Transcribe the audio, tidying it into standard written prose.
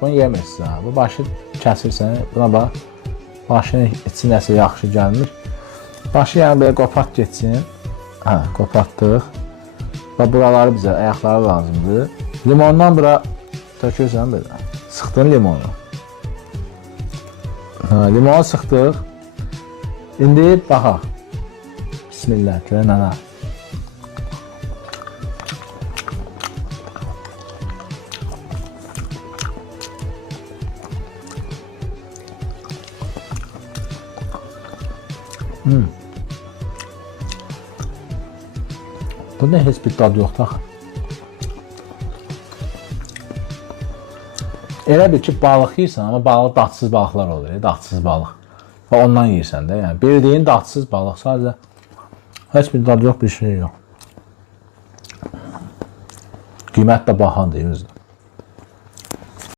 Bunu yemirsən ha. Bu başı kəsirsən, buna bax. Başının içi nəsə yaxşı gəlmir. Başı yəni belə qopart getsin. Hə, qopartdıq. Və buraları bizə, ayaqları lazımdır. Limondan bura tökürsən belə. Sıxdın limonu. Hə, limonu sıxdıq. İndi baxaq. Bismillah, görən ana. Burada heç bir dad yoxdur. Elə bil ki, balıq yiyirsən, amma balıq dadsız balıqlar olur, dadsız balıq. Və ondan yiyirsən də, yəni bildiyin dadsız balıq, sadəcə heç bir dad yox, bir şey yox. Qiymət də bahadır özü.